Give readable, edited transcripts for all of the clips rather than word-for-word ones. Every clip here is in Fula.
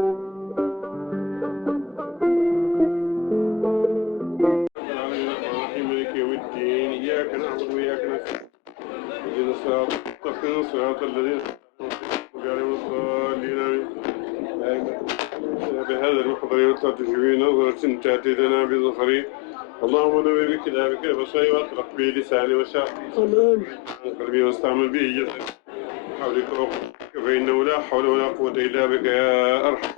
إياك نعبد وإياك نستعين اهدنا الصراط المستقيم صراط الذين أنعمت عليهم بهذا المحضر والتعطف في نظرة تأتي لنا بظفر اللهم نور بكتابك بصري واطلق به لساني وشاقي قلبي واستعمل به جسدي حولك وقوتك فإنه لا حول ولا قوة إلا بك يا أرحم.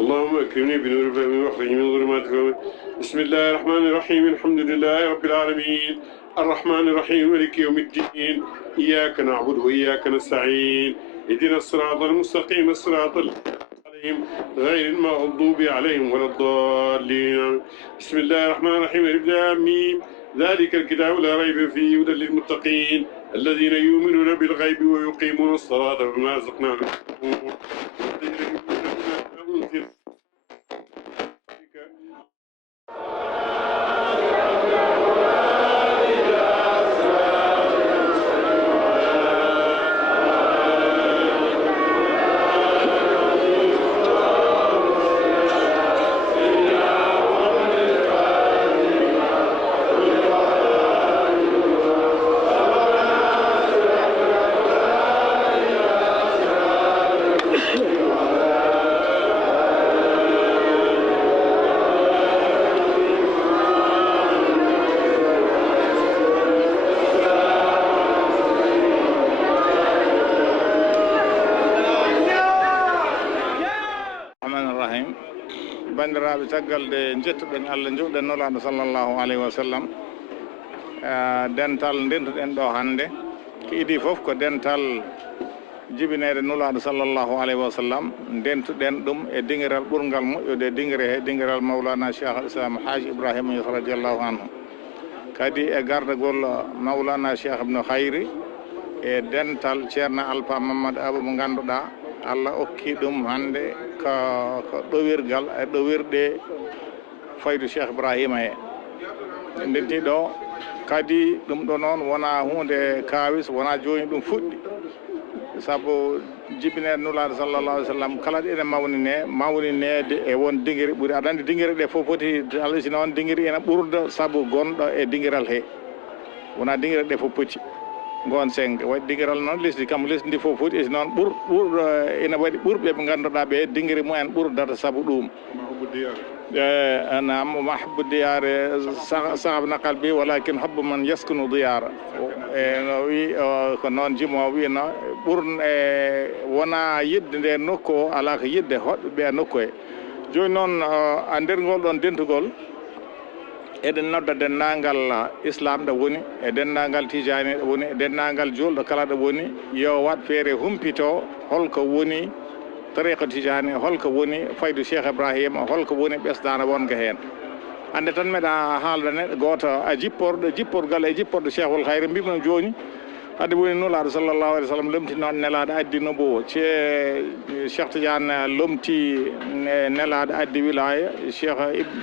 اللهم اكرمني بنور فهمي واخرجني من ظلمات فهمي. بسم الله الرحمن الرحيم الحمد لله رب العالمين الرحمن الرحيم مالك يوم الدين إياك نعبد وإياك نستعين اهدنا الصراط المستقيم الصراط عليهم غير المغضوب عليهم ولا الضالين. بسم الله الرحمن الرحيم الف لام ميم ذلك الكتاب لا ريب فيه هدى للمتقين الذين يؤمنون بالغيب ويقيمون الصلاة ومما رزقناهم ينفقون. bandiraɓe caggal de jettuɗen Allah juuɗen nulaɗo sallllahu alayhi wa sallam dental ndentuɗen ɗo hannde ko idi fof ko dental jibinede nulaɗo sallllahu alayhi wa sallam dentuɗen ɗum e dingiral ɓurgal moƴƴude dingre he dingiral mawlana cheikh al islam haji ibrahima Niass radiallahu anhu kadi e gardagol mawlana cheikh ibnu hayri e dental ceerno alpha mamadou abou mo ganduɗa Allah okki ɗum hannde ko ɗowirgal e ɗowirɗe faydu cheikh ibrahima he ndenti ɗo kadi ɗum ɗo noon wona hunde kawis wona joni ɗum fuɗɗi sabu jibinede nulaɗo sallallah alih w sallam kala ɗe ene mawninede e won dinguiri ɓuuri aɗa andi dinguiri ɗe fof foti allah si noon dinguiri ene ɓurda sabu gonɗo e dinguiral he wona dinguiri ɗe fof poti gon sengde waɗi dinguiral noon lesdi kam lesdi ndi fof foti esi noon ɓurɗo ene waɗi ɓurɓe ɓe ganduɗa ɓe dinguiri mumen ɓurdata saabu ɗum nam mahabbu diyare sahabna qalbi walakin habbu man yaskunu diyara e no wi ko noon jimo wino wona yidde nde nokku o ala ko yidde hoɗɓe ɓe nokku he joni noon a nder ngol ɗon dentugol eɗen nodda dennangal islam ɗo woni e dennangal tijani ɗo woni e dennangal julɗo kala ɗo woni yo wat feere humpito holko woni tariqa tijani holko woni faydu cheikh ibrahima holko woni ɓesdana wonga hen hande tan meɗa haalda neɗɗo goto a jipporgal e jipporɗo cheikhul hayre mbimono joni hade woni nulaɗo sallllahu alih w sallam lomti noon nelaɗo addi nobo cheikh tidiane lomti nelaɗo addi wilaya cheikh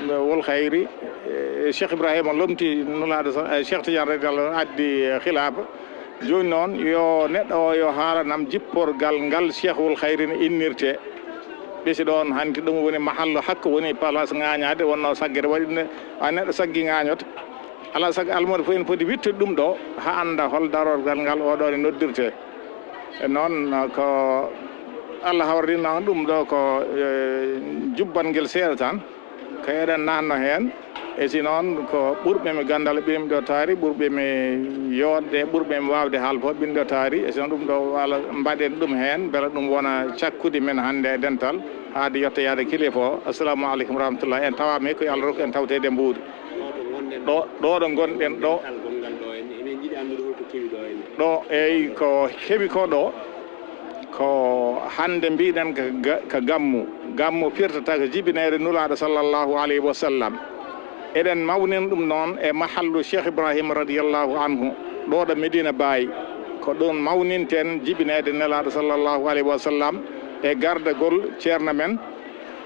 wol hayri cheikh ibrahima lomti nulaɗo cheikh tidiane radiallahu addi khilafa joni noon yo neɗɗo o yo haalanam jipporgal ngal cheikh wol hayri ne innirte ɓesi ɗon hanti ɗum woni mahallo hakko woni place ŋañade wonno saggere waɗi a neɗɗo saggi ŋañote ala sago almode fof en foti wittude ɗum ɗo ha anda hol darorgal ngal oɗo ne noddirte e noon ko Allah hawridino ɗum ɗo ko jubbanguel seeɗa tan ko eɗen nanno hen e si noon ko ɓurɓe mi gandal ɓirmi ɗo taari ɓurɓe mi yodde ɓurɓe mi wawde haalfo ɓin ɗo taari e si noon ɗum ɗo ala mbaɗen ɗum hen beela ɗum wona cakkude men hannde e dental haade yettoyade kilifa o assalamu aleykum rahmatullah en tawami ko Allah rokku en tawtede mbuuɗi ɗo ɗo gonɗen ɗo eyi ko heeɓi ko ɗo ko hande mbiɗen ko gammu firtata ko jibinede nulaɗo sallllahu alayhi wa sallam eɗen mawnin ɗum noon e mahallu cheikh ibrahima radiallahu anhu ɗo ɗo Medina Baye ko ɗon mawninten jibinede nelaɗo sallllahu alayhi wa sallam e gardagol ceerno men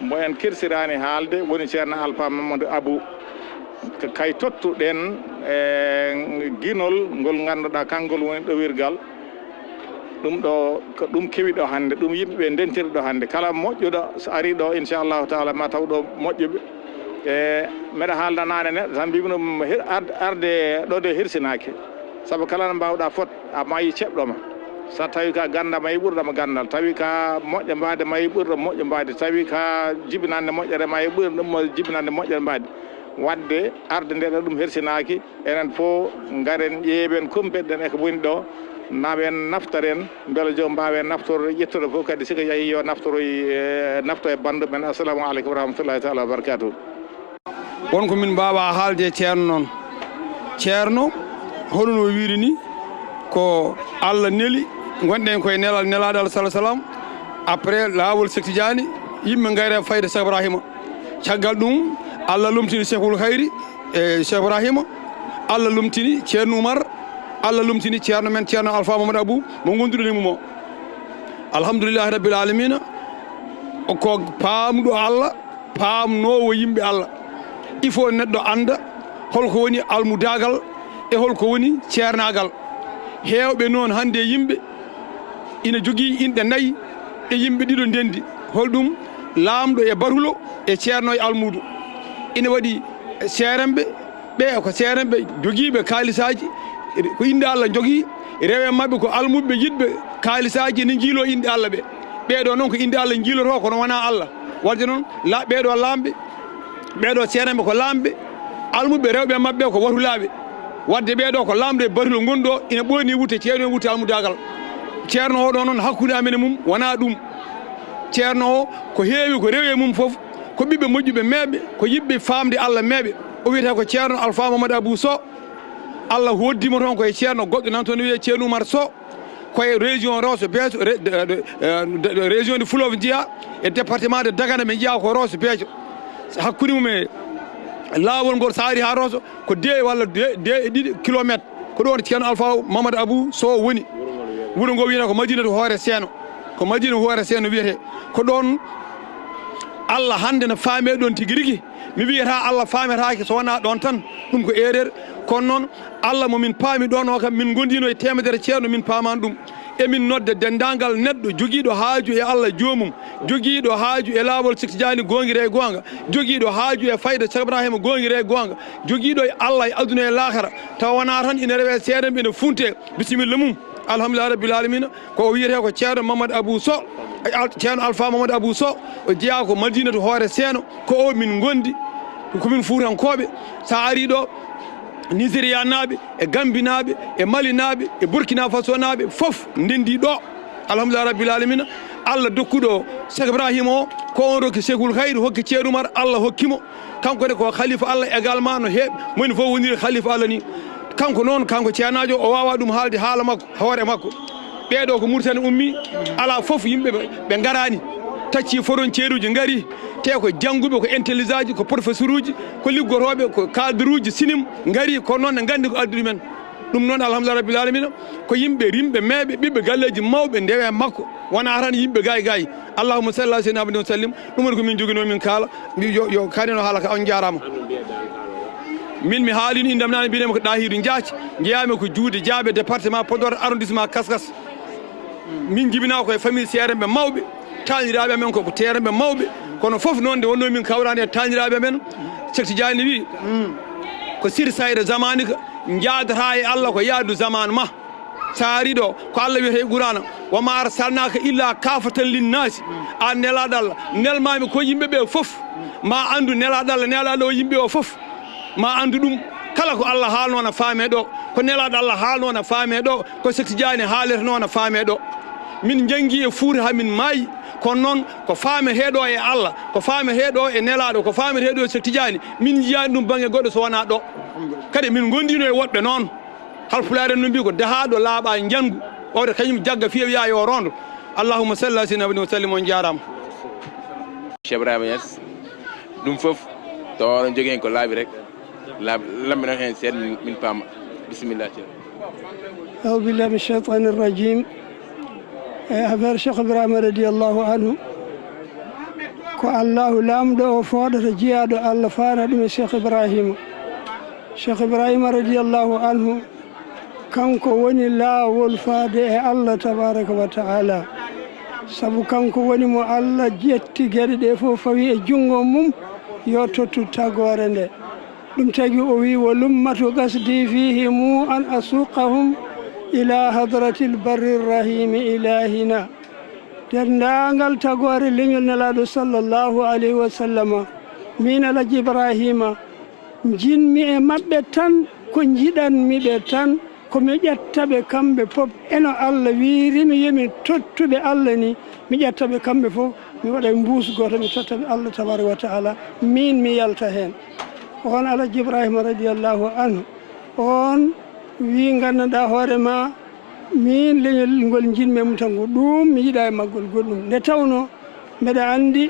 mo en kirsirani haalde woni ceerno alpha mamadou abou kay tottuɗen e guinol ngol ganduɗa kangol woni ɗowirgal ɗum ɗo ko ɗum kewi ɗo hannde ɗum yimɓe ɓe ndentiri ɗo hannde kala moƴƴuɗo so ari ɗo inchallahu taala ma taw ɗo moƴƴuɓe e mbeɗa haaldanade neɗɗo tan mbimi arde ɗo de hirsinaki saabu kala no mbawɗa fot a mayi ceɓɗoma so tawi ka ganda mayi ɓurɗoma gandal tawi ka moƴƴo mbade mayi ɓurɗo moƴƴo mbade tawi ka jibinande moƴƴere mayi ɓurɗo jibinande moƴƴere mbade wadde arde ndeɗo ɗum hirsinaki enen fof garen ƴeeɓen kumpeɗen eko woni ɗo nawen naftaren beele jom mbawen naftorde ƴettude fof kadi siko yeehi yo nafto e banduɓe men. Assalamu aleykum wa rahmatullahi taala wa barakatuh. wonko min mbawa haalde e ceerno noon ceerno hoɗum o wiiri ni ko Allah neeli gonɗen koye nelaɗo Allah salah sallam après laawol Cheikh Tidiane yimɓe gayre fayde Cheikh Ibrahima caggal ɗum Allah lumtini Cheikhul Khayri e Cheikh Ibrahima Allah lumtini ceerno Oumar Allah lumtini ceerno men ceerno Alpha Mamadou Abou mo gonduɗo mum o alhamdoulillahi rabbil alamina ko paamɗo Allah paamnowo yimɓe Allah il faut neɗɗo anda holko woni almudagal e holko woni ceernagal heewɓe noon hannde yimɓe ina jogii inɗe nayi e yimɓe ɗiɗo ndendi holɗum laamɗo e barulo e ceerno e almudo ina waɗi ceeremɓe ɓe ko ceeremɓe jogiiɓe kaalisaji ko inde Allah jogii rewe maɓɓe ko almuɓe yiɗɓe kaalisaji ne jiilo inde Allah ɓe ɓeɗo noon ko inde Allah jiiloto kono wona Allah wadde noon ɓeɗo laamɓe ɓeɗo ceeremɓe ko laamɓe almuɓe rewɓe maɓɓe ko watulaɓe wadde ɓeɗo ko lamɗo e barulo gonɗo ina ɓoyni wutte ceerno e wutte almudagal ceerno oɗo noon hakkude amen e mum wona ɗum ceerno o ko heewi ko rewi e mum foof ko ɓiɓɓe moƴƴuɓe meeɓe ko yiɓɓe famde Allah meeɓe o wiyete ko ceerno Alpha Mamadou Abou Sow Allah hoddimo toon koye ceerno goɗɗo nan toon wiye ceerno Oumar Sow koye région Rosso Béthio région de Fleuve Jeeya e département de Dagana ɓe jeeya ko Rosso Béthio hakkude mum e laawol ngol so ari ha Rosso ko 2 walla 2 kilométre ko ɗon ceerno Alpha Mamadou Abou Sow woni wuro ngo wiyete ko Madinatu Hoore Seeno ko Madina Hoore Seeno wiyete ko ɗon Allah hande no faame ɗon tigui rigui mi wiyata Allah faametake so wona ɗon tan ɗum ko erreur kono noon Allah momin paami ɗon o kam min gondino e temedere ceerno min paamani ɗum emin nodde dendagal neɗɗo joguiɗo haaju e Allah joomum joguiɗo haaju e laawol Cheikh Tidiane gonguire e gonga joguiɗo haaju e fayda Cheikh Ibrahima gonguire e gonga joguiɗo e Allah e aduna e lahara taw wona tan ina rewe seeɗemɓe ene funte bisimilla mum alhamdulillah rabbil alamina ko wiyete ko ceerno Mamadou Abou Sow ceerno Alpha Mamadou Abou Sow o jeeya ko Madinatu Hoore Seeno ko o min gondi komin Fuutankoɓe sa ari ɗo Nigéria naaɓe e Gambie naaɓe e Mali naaɓe e Burkina Faso naaɓe fof ndendi ɗo alhamdulillah rabbil alamina Allah dokkuɗo Cheikh Ibrahima o ko on rokki Cheikhul Khayri hokki ceerno Oumar Allah hokkimo kanko de ko khalifa Allah également no heeɓe moni fof woniri khalifa Allah ni kanko noon kanko ceernajo o wawa ɗum haalde haala makko hoore makko ɓeɗo ko Mauritanie ummi ala fof yimɓe ɓe garani tacci frontiére uji gaari te ko jangguɓe ko intelligent ji ko professeur uji ko liggotoɓe ko cadre uji sinim gaari kono noon ne gandi ko addude men ɗum noon alhamdulillah rabbil alamina ko yimɓe rimɓe meeɓe ɓiɓɓe galleji mawɓe ndewe makko wona tan yimɓe gayi allahumma salli ala sayyidina Muhammadin wa sallim ɗum woni ko min jogino min kaala yo kanino haala ka on jarama min mi haalino indam nane mbinemi ko Ɗahiru Diathie jeeyami ko Juude Diaɓe département Podor arrondissement Kaskas min jibina koye famille seeremɓe mawɓe tañiraɓe men koko teremɓe mawɓe kono foof noon nde wonno min kawrani e tañiraɓe men Cheikh Tidiane wi ko sir sayre zamani ka jaadata e Allah ko yaadu zaman ma sa ari ɗo ko Allah wiyete e Qur'ana wama arsalnaka illa kafatan linnasi an nelaɗo Allah nelmami ko yimɓeɓe foof ma andu nelaɗo Allah nelaɗo o yimɓe o foof ma andu ɗum kala ko Allah haalno no faame ɗo ko nelaɗo Allah haalno no faame ɗo ko Cheikh Tidiane haalete no faame ɗo min jangi e Fuuta ha min maayi kono noon ko faame heeɗo e Allah ko faame heeɗo e nelaɗo ko faame heeɗo e Cheikh Tidiane min jiyani ɗum banggue goɗɗo so wona ɗo kadi min gondino e woɗɓe noon halpulare no mbi ko dahaɗo laaɓa jangu owde kañum jagga fiya wiya yo rondo allahumma salli ala sayyidina wa sallim on jarama Cheikh Ibrahima Niass ɗum foof to oɗon jogui hen ko laaɓi rek lamɓe noon hen seeɗa min paama bisimillah أعوذ بالله من الشيطان الرجيم affaire Cheikh Ibrahima radiallahu anhu ko allahu laamɗo o fooɗata jeeyaɗo Allah faana ɗum e Cheikh Ibrahima radiallahu anhu kanko woni laawol faade e Allah tabaraka wa taala sabu kanko woni mo Allah jetti geɗe ɗe fof fawi e junngo mum yo tottu tagore nde ɗum tagi o wi wo lummatu gasdi fihi mu an asuqahum ila hadrati lbarri rrahimi ilahina dendagal tagore leñol nelaɗo sallllahu alayhi wa sallama min alaji ibrahima jinmi e maɓɓe tan ko jiɗanmiɓe tan komi ƴettaɓe kamɓe fof eno Allah wirimi yomi tottuɓe Allah ni mi ƴettaɓe kamɓe fof mi waɗa mbuus goto mi tottaɓe Allah tabaraka wa taala min mi yalta hen on alaji ibrahima radiallahu anhu on wi gandanɗa hoorema min leñol ngol jinmi mum tan ko ɗum mi yiiɗa e maggol goɗɗum nde tawno mbeɗa andi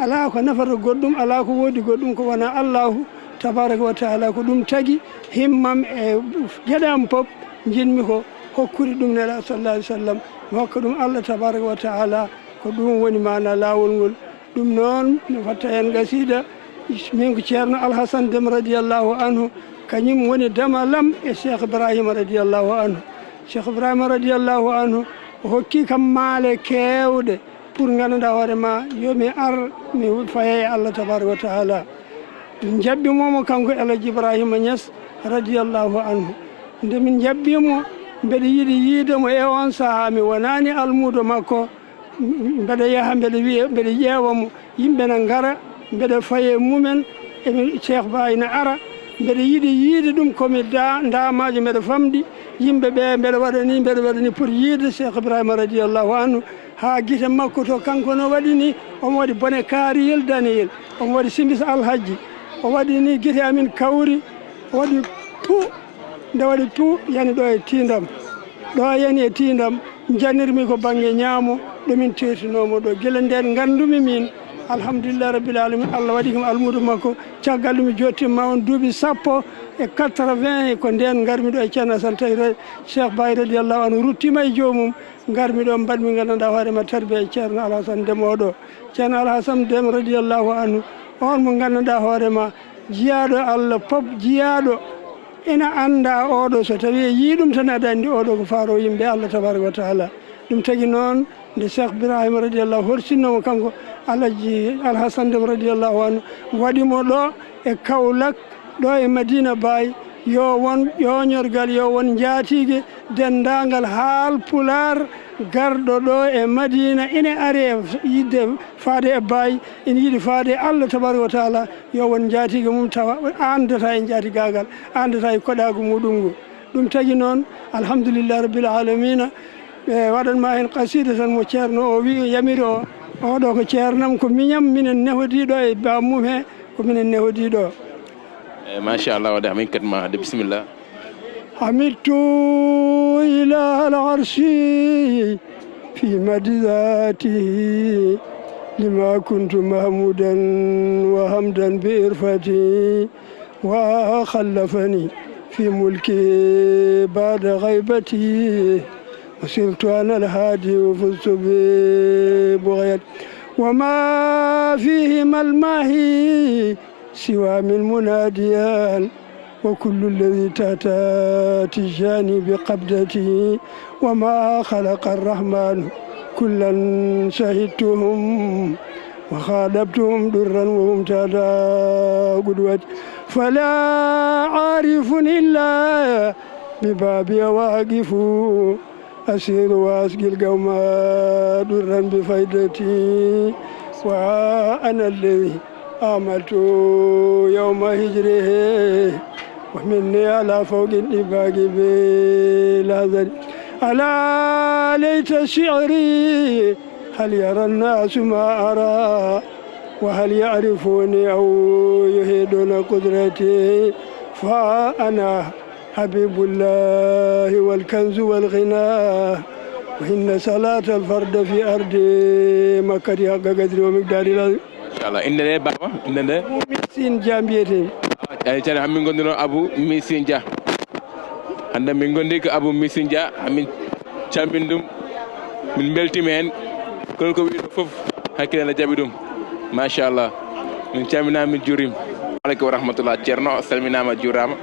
ala ko nafata goɗɗum ala ko woodi goɗɗum ko wona allahu tabaraka wa taala ko ɗum tagi himmam e gueɗam pop jinmi ko hokkude ɗum nela sallah alih w sallam mi hokka ɗum Allah tabaraka wa taala ko ɗum woni mana lawol ngol ɗum noon mi fatta hen gasida min ko ceerno alhasan dem radiallahu anhu kañum woni damalam e cheikh ibrahima radiallahu anhu cheikh ibrahima radiallahu anhu o hokki kam maale kewɗe pour gandanɗa hoorema yomi ar mi faye Allah tabaraka wa taala jaɓɓimomo kanko Alaji Ibrahima Niass radiallahu anhu nde min jaɓɓimo mbeɗa yiiɗi yiidemo e on saaha mi wonani almudo makko mbeɗa yaaha mbeɗa wiya mbeɗa ƴeewamo yimɓe ne gara mbeɗa faye mumen emi Cheikh Ba ina ara mbeɗa yiiɗi yiide ɗum komi damajo mbeɗa famɗi yimɓeɓe mbeɗa waɗani pour yiide Cheikh Ibrahima radiallahu anhu ha guite makko to kanko no waɗi ni omo waɗi bone kaariyel daniyel omo waɗi simbis alhaji o waɗi ni guite amin kawri o waɗi pu nde waɗi pu yani ɗo e tindam ɗo yani e tindam jannirmi ko banggue ñaamo ɗomin teetinomo ɗo guila nden gandumi min alhamdulillah rabbil alamin Allah waɗi kam almudo makko caggal ɗum jottimma on duuɓi sappo e 80 ko nden garmi ɗo e ceerno Assane tawi Cheikh Baye radiallahu anhu ruttima e jomum garmi ɗo mbaɗmi gandanɗa hoorema tarbiya e ceerno Alhassane Déme oɗo ceerno Alhassane Déme radiallahu anhu on mo gandanɗa hoorema jiyaɗo Allah pop jiyaɗo ina anda oɗo so tawi yiiɗum tan aɗa andi oɗo ko faaro yimɓe Allah tabaraka wa taala ɗum tagui noon nde Cheikh Ibrahima radiallahu horsinnomo kanko Alaji Alhassane Déme radiallahu anhu waɗimo ɗo e Kaolack ɗo e Madina Baye yo won ƴoñorgal yo won jaatigue dendagal haal pular garɗo ɗo e Madina ine ari e yidde faade e Baye ina yiiɗi faade Allah tabaraka wa taala yo won jaatigue mum tawa andata e jaatigagal andata e koɗagu muɗum ngu ɗum tagui noon alhamdulillah rabbil alamina ɓe waɗanma hen qasida tan mo ceerno o wi yamiri o oɗo ko ceernam ko miñam minen nehodiɗo e bamum he ko minen nehodiɗo machallah waɗa amin kadma hade bisimillah حمدت إله العرش في مد ذاته لما كنت محمودا وحمدا بإرفتي وخلفني في ملكي بعد غيبتي وصرت أنا الهادي وفزت ببغيت وما فيهما الماهي سوى من مناديان وكل الذي تاتيجاني بقبضتي وما خلق الرحمن كلا شهدتهم وخالبتهم درا وهم تاتا قدوتي فلا عارف إلا ببابي واقف أسير وأسقي القوم درا بفيدتي وأنا الذي آملت يوم هجره ومني على فوق الإباق بالهذل ألا ليت شعري هل يرى الناس ما أرى وهل يعرفوني أو يهدون قدرتي فأنا حبيب الله والكنز والغنى وإن صلاة الفرد في أرض مكة حق قدر ومقدار العظيم Allah indene baba indene Misin Dia mbiyete ay tan hammin gondino Abou Misin Dia hande min gondi ko Abou Misin Dia amin cambindum min beltima hen kol ko wiiɗo foof hakkille ne jaaɓi ɗum machallah min calmina min juurima aleykum wa rahmatullah ceerno salminama juurama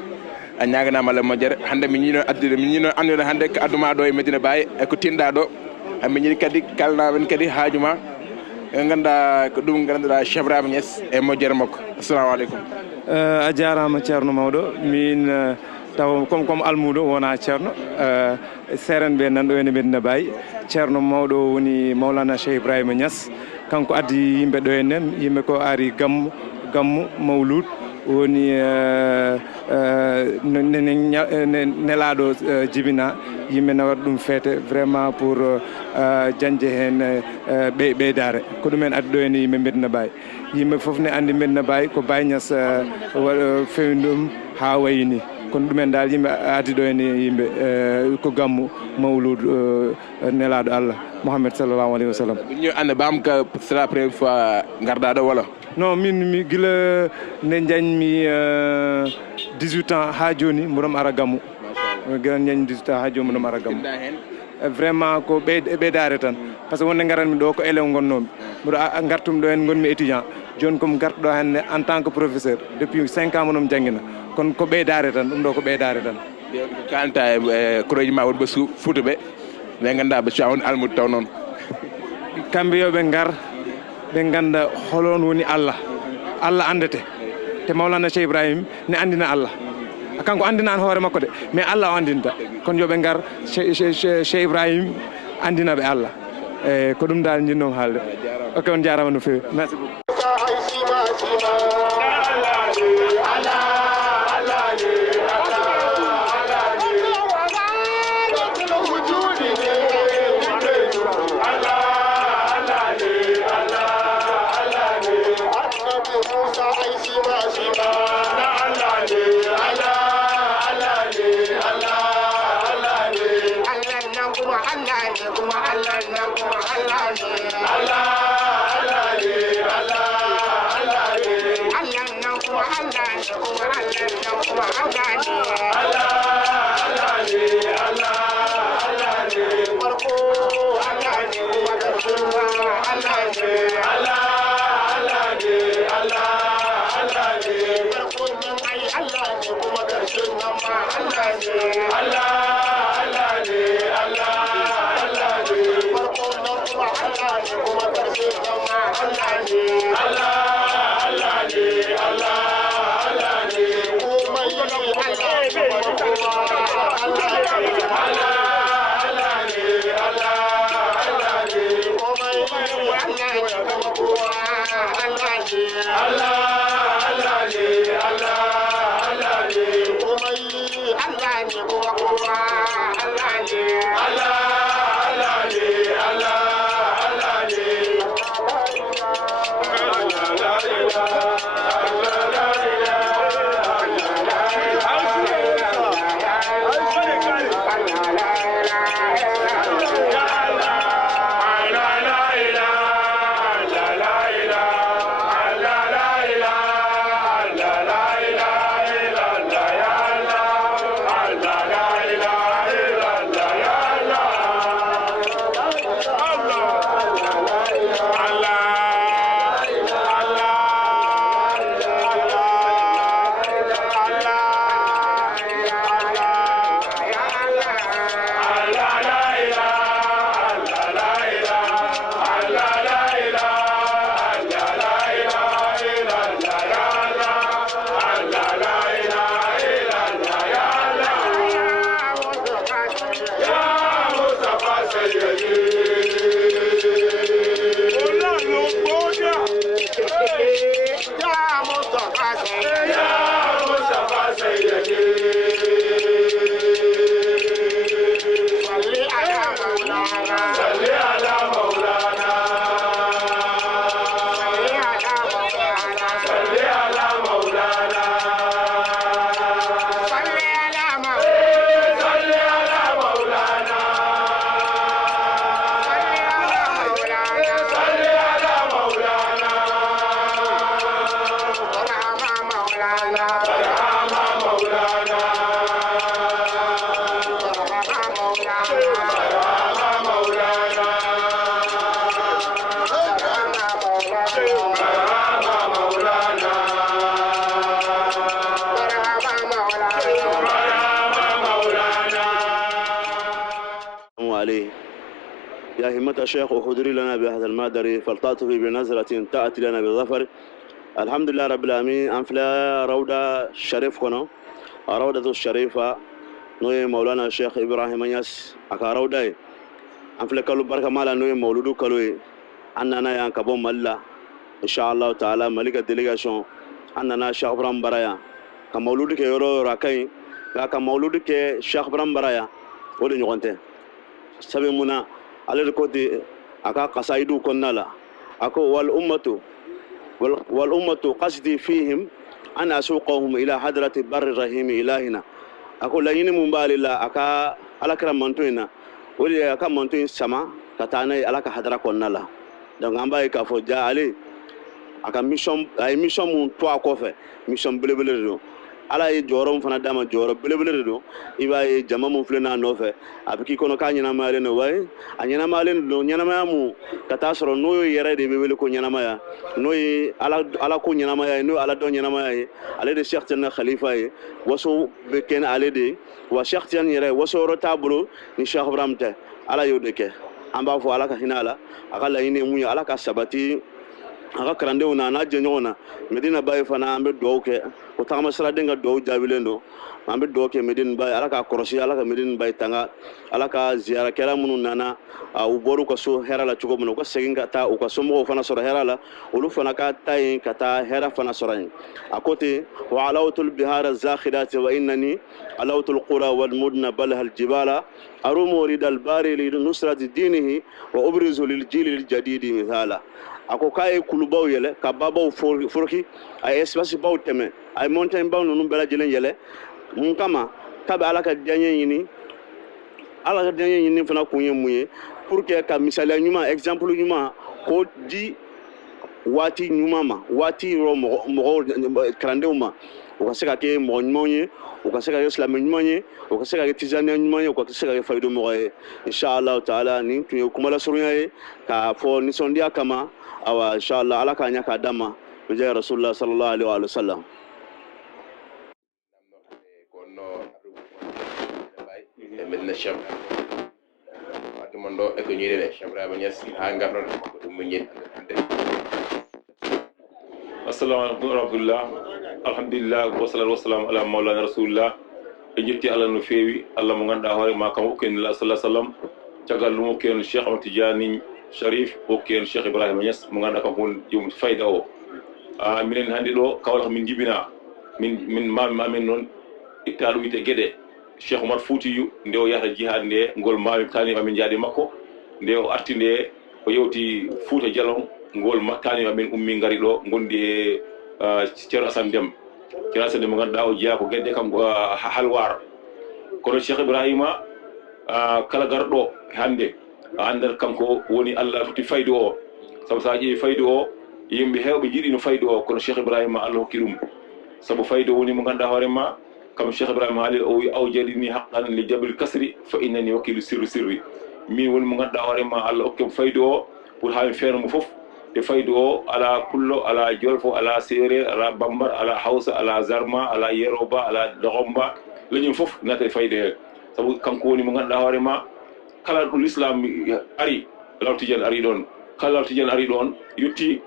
a ñaganama Allah moƴƴere hannde mi ñino addude mi ñino andude hannde ko adduma ɗo e Medina Baye e ko tinɗa ɗo mi ñiɗi kadi kalnaɓen kadi haajuma ganduɗa ko ɗum ganduɗa Cheikh Ibrahima Niass e moƴƴere makko. Assalamu aleykum. A jarama ceerno mawɗo min taw comme almuɗo wona ceerno seren ɓe nanɗo ene Medina Baye ceerno mawɗo woni Mawlana Cheikh Ibrahima Niass kanko addi yimɓe ɗo hennen yimɓe ko ari gammu mawlud woni nelaɗo jibina yimɓe ne waɗa ɗum feete vraiment pour jañde hen ɓeydare ko ɗumen addi ɗo henne yimɓe Medina Baye yimɓe foof ne andi Medina Baye ko Baye Niass fewi ɗum ha wayini kono ɗumen dal yimɓe addi ɗo henne yimɓe ko gammu mawlud nelaɗo Allah Mouhamed sallallahu alayhi wa sallam. ñu ande bam ka c'est la première fois garda ɗo wala? Non min mi gila nde jañmi 18 ans ha joni mboɗom ara gammu gila jañmi 18 ans ha joni mboɗom ara gammu vraiment ko ɓeydare tan par ce que wonde garatmi ɗo ko élève gonnomi mboɗo gartumi ɗo hen gonmi étudiant joni komi garta ɗo henne en tant que professeur depuis 5 ans monomi jangguina kono ko ɓeydare tan ɗum ɗo ko ɓeydare tan. kalanta e koroji ma wonɓe Fouta ɓe ɓe ganduɗa ɓe cuwa woni almude taw noon kamɓe yoɓe gar ɓe ganda holon woni Allah andete te Mawlana Cheikh Ibrahima ne andina Allah kanko andinani hoore makko de mais Allah o andinta kono yoɓe gar Cheikh Ibrahima andinaɓe Allah eyyi ko ɗum dal jinnomi haalde. Ok on jarama no fewi merci beaucoup. الشيخ احضري لنا بهذا المادر فلتعطفي بنظرة تأتي لنا بالظفر. الحمد لله رب العالمين. أنفلا روضة شريف كنا روضة الشريفة نوي مولانا الشيخ إبراهيم ياس أكا روضة أنفلا كلو بركة مالا نوي مولودو كلوي أننا ينكبون مالا إن شاء الله تعالى ملك الديليغاسيون أننا الشيخ إبراهيم برايا كمولودك يورو راكاين كمولودك الشيخ إبراهيم برايا ولي نغنتي سبي منا على الكوتي أكا قصايدو كنالا أكو والأمة قصدي فيهم أن أسوقهم إلى حضرة بر الرحيم إلهنا أكو لين مبالي لا أكا على كرام منتوينا ولي أكا منتوين سما كتاني على كحضرة كنالا دعنا أمباي كفوجا علي أكا ميشون من توا كوفة ميشون بلبلرو ala ye jɔyɔrɔ fana d'a ma jɔyɔrɔ belebele de don I b'a ye jama mun filɛ n'a nɔfɛ a bɛ k'i kɔnɔ k'a ɲɛnamayalen don wa a ɲɛnamayalen don ɲɛnamaya mun ka taa sɔrɔ n'o ye yɛrɛ de bɛ wele ko ɲɛnamaya n'o ye ala ko ɲɛnamaya ye n'o ye ala dɔn ɲɛnamaya ye ale de Cheikh Tidiane khalifa ye waso bɛ kɛ ni ale de ye wa Cheikh Tidiane yɛrɛ waso yɔrɔ t'a bolo ni Cheikh Ibrahim tɛ ala y'o de kɛ an b'a fɔ ala ka hinɛ a la a ka laɲini ye mun ye ala ka sabati a ka karandenw na a n'a jɛɲɔgɔnw na Medina Baye fana an bɛ dugawu kɛ o tagamasiraden ka dugawu jaabilen don an bɛ dugawu kɛ Medina Baye ala ka kɔrɔsi ala ka Medina Baye tanga ala ka ziyarakɛla minnu nana u bɔra u ka so hɛrɛ la cogo min na u ka segin ka taa u ka somɔgɔw fana sɔrɔ hɛrɛ la olu fana ka taa yen ka taa hɛrɛ fana sɔrɔ yen a ko ten wa alawtul bihara zakhirati wa innani alawtul qura wal mudna balha al jibala arumu ridal bari li nusrati dinihi wa ubrizu lil jili al jadidi mithala a ko k'a ye kulubaw yɛlɛ ka babaw foroki a ye espace baw tɛmɛ a ye montagne baw ninnu bɛɛ lajɛlen yɛlɛ mun kama k'a bɛ ala ka diyaɲɛ ɲini ala ka diyaɲɛ ɲini fana kun ye mun ye pour que ka misaliya ɲuman exemple ɲuman k'o di waati ɲuman ma waati yɔrɔ mɔgɔw kalandenw ma u ka se ka kɛ mɔgɔ ɲumanw ye u ka se ka kɛ silamɛ ɲuman ye u ka se ka kɛ tijaniya ɲuman ye u ka se ka kɛ fayidu mɔgɔ ye inshallah taala nin tun ye kuma lasurunya ye k'a fɔ nisɔndiya kama awa inshallah ala k'a ɲɛ k'a d'a ma bi jahi rasulullah sallallahu alaihi wa sallam Medina Cheikh Mondo e ko ñirene Cheikh Ibrahima Niass ha ngarnon ko dum ñin assalamu alaikum warahmatullah alhamdulillah wa salatu wassalamu ala maulana rasulullah e jetti ala no feewi Allah mo ganda hoore ma kam o ken la sallallahu alaihi wasallam tagal mo ken Cheikh Ahmad Tidiane Sharif o ken Cheikh Ibrahima Niass mo ganda kam hon jom fayda o minen hande do kawla min jibina min mami amen non ittaɗo wite gueɗe Cheikh Omar Foutiyou nde o yahata jihad nde ngol mami tani amin jaadi makko nde o arti nde o yewti Fouta Jalon ngol makkani amin ummi ngari ɗo gondi e Ceerno Assane Déme Ceerno Assane Déme mo ganduɗa o jeeya ko gueɗe kam halwar kono Cheikh Ibrahima kala garɗo hande a andat kanko woni Allah tuti faydu o sabu sa ƴeewi faydu o yimɓe hewɓe jiiɗino faydu o kono Cheikh Ibrahima Allah hokki ɗum sabu faydu o woni mo ganduɗa hoorema kam Cheikh Ibrahima haali o wi aw jadini haqqan li jabil kasri fa innani wakilu sirri min woni mo ganduɗa hoorema Allah hokkimo faydu o pour haami feere mo fof te faydu o ala pullo ala jolfo ala séréer ala bambar ala hawsa ala zarma ala yeroba ala dogomba leñum fof nata e faydu he sabu kanko woni mo ganduɗa hoorema kala ɗo l'islam ari Law Tidiane ari ɗon kala Law Tidiane ari ɗon yetti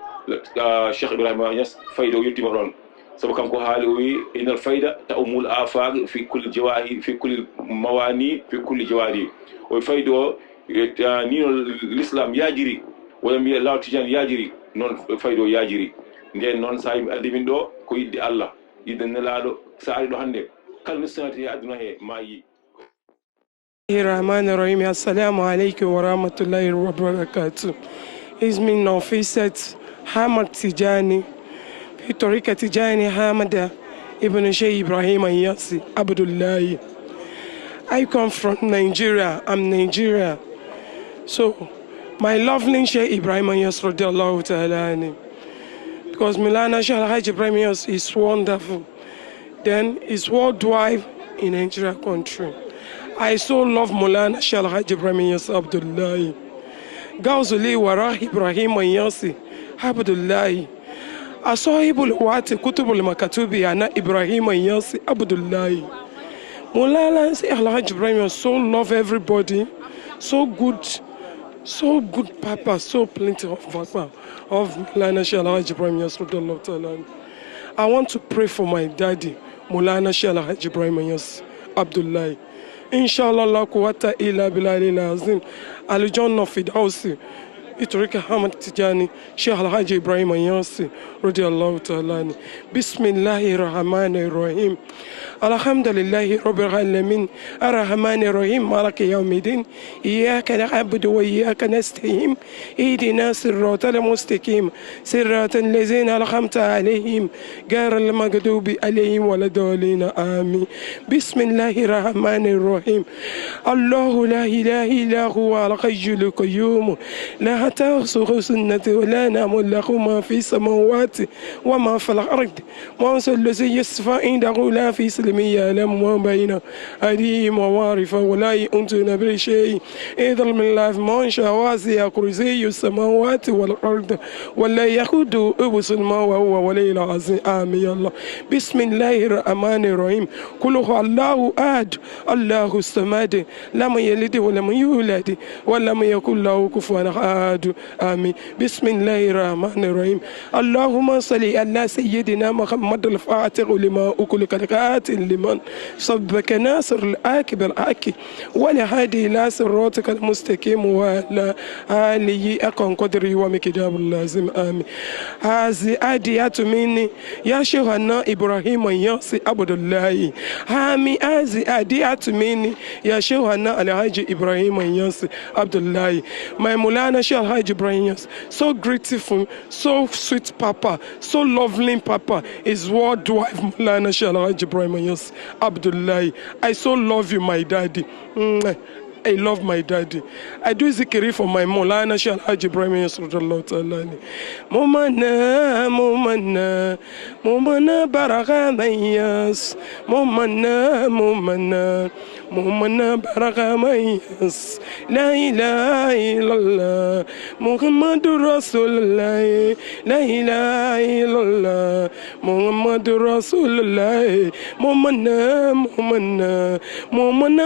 Cheikh Ibrahima Niass faydu o yettima ɗon sabu kanko haali o wi inal fayda ta'umul afaq fi kulli jawahi fi kulli mawani fi kulli jawadi o faydu o ni no l'islam yajiri wala mi Law Tidiane yajiri non faydu o yajiri nden non sa yimɓe addi min ɗo ko yidde Allah yidde nelaɗo sa ari ɗo hande kala nusnati e aduna he ma yi Rahman Rahim. Assalamu alaikum wa rahmatullahi wa barakatuh. Ismi Nafisat Hamad Tijani في طريقة تجاني حامد Ibn Sheikh Ibrahim Yassi Abdullahi. I come from Nigeria. I'm Nigeria. So, my lovely Sheikh Ibrahim Yassi radiallahu ta'ala, because Milana Sheikh Hajj Ibrahim Yassi is wonderful. Then it's worldwide in Nigeria country. I so love Mulana Sheikh Hajj Ibrahim Yassi Abdullahi. Gauzuli Warah Ibrahim Yassi Abdullahi. Asahibul Wati Kutubul Makatubi Ana Ibrahim Yassi Abdullahi. Mulana Sheikh Hajj Ibrahim so love everybody, so good So good Papa, so plenty of Papa, of Maulana Sheikh Alhaji Ibrahim Niass radiyallahu ta'ala. I want to pray for my daddy, Maulana Sheikh Alhaji Ibrahim Niass Abdullahi. Inshallah, la quwwata illa billahi al-azim. Al-Jannah Fidausi. Iturika Hamad Tijani, Sheikh Alhaji Ibrahim Niass radiyallahu ta'ala. Bismillahir Rahmanir Rahim. Alhamdulillahi Rabbil Alamin. Ar-Rahmanir Rahim. Maliki Yawmiddin. Iyyaka na'budu wa iyyaka nasta'in. Ihdina siratal mustaqim. Siratal ladzina an'amta alayhim. Ghayril maghdubi alayhim waladdallin. Amin. Bismillahir Rahmanir Rahim. Allahu la ilaha illa huwa al-hayyul qayyum. La ta'khudhuhu sinatun wa la nawmun lahu ma fi samawati wa ma fil ardi. Man alladhi yashfa'u indahu la fi يعلم ما بين أيديهم وعارف ولا يؤتون بشيء إذا من الله من شاء واسع كرسي السماوات والأرض ولا يخد أبص ما وهو ولي العظيم آمين الله بسم الله الرحمن الرحيم قل هو الله أحد الله الصمد لم يلد ولم يولد ولم يكن له كفوا أحد آمين بسم الله الرحمن الرحيم اللهم صل على سيدنا محمد الفاتح لما أكلك القاتل لمن صبك ناصر الآكب الآكي ولهادي إلى صراطك المستقيم وعلى آله أقم قدري ومقدار اللازم آمين هذه أديات مني يا شيخنا إبراهيم نياس عبد الله آمين هذه أديات مني يا شيخنا الحاج إبراهيم نياس عبد الله my Maulana Sheikh Alhaji Ibrahim Niass, so grateful, so sweet Papa, so lovely Papa, is what wife Maulana Sheikh Alhaji Ibrahim Niass Abdullahi. I so love you, my daddy. I love my daddy. I do zikri for my Maulana Sheikh Alhaji Ibrahim Niass radiyallahu ta'ala. Mumana baraka Niass. Mumana baraka Niass. La ilaha illallah. Muhammadur Rasulullah. La ilaha illallah. Muhammadur Rasulullah. Mumana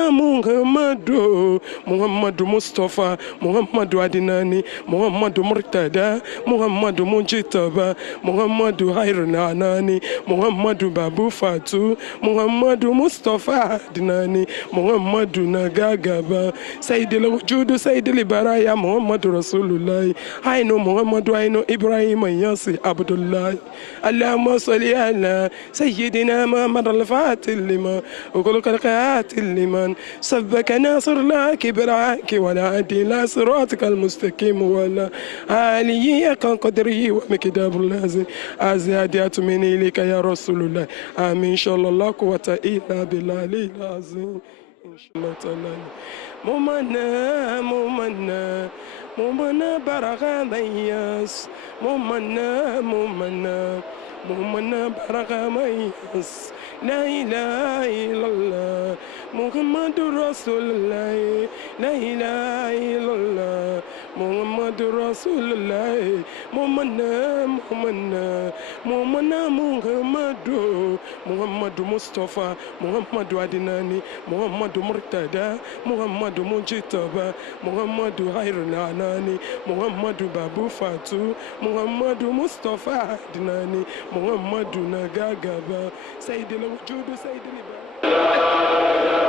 Muhammadu. Muhammadu Mustafa, Muhammadu Adinani, Muhammadu Murtada, Muhammadu Mujitaba, Muhammadu Hairunanani, Muhammadu Babu Fatu, Muhammadu Mustafa Adinani, Muhammadu Nagagaba, Sayyidil Wujudu, Sayyidil Baraya, Muhammadu Rasulullah. I know Muhammadu, I know Ibrahim Niass Abdullah. Allahumma salli ala Sayyidina Muhammad al-Fatih lima, وقلك القاتل لمن سبك ناصر لك براك ولا أدي لا صراطك المستقيم ولا آلية كان قدره ومقدار اللازم أزيادات مني إليك يا رسول الله آمين إن شاء الله لا قوة إلا بالله العظيم إن شاء الله تعالى ممنا برغا مياس ممنا برغا مياس لا إله إلا الله محمد رسول الله لا إله إلا الله محمد رسول الله محمد مصطفى محمد عدناني محمد مرتدى محمد مجتبى محمد خير العناني محمد بابو فاتو محمد مصطفى عدناني محمد نغاغبا سيد الوجود سيد البلاد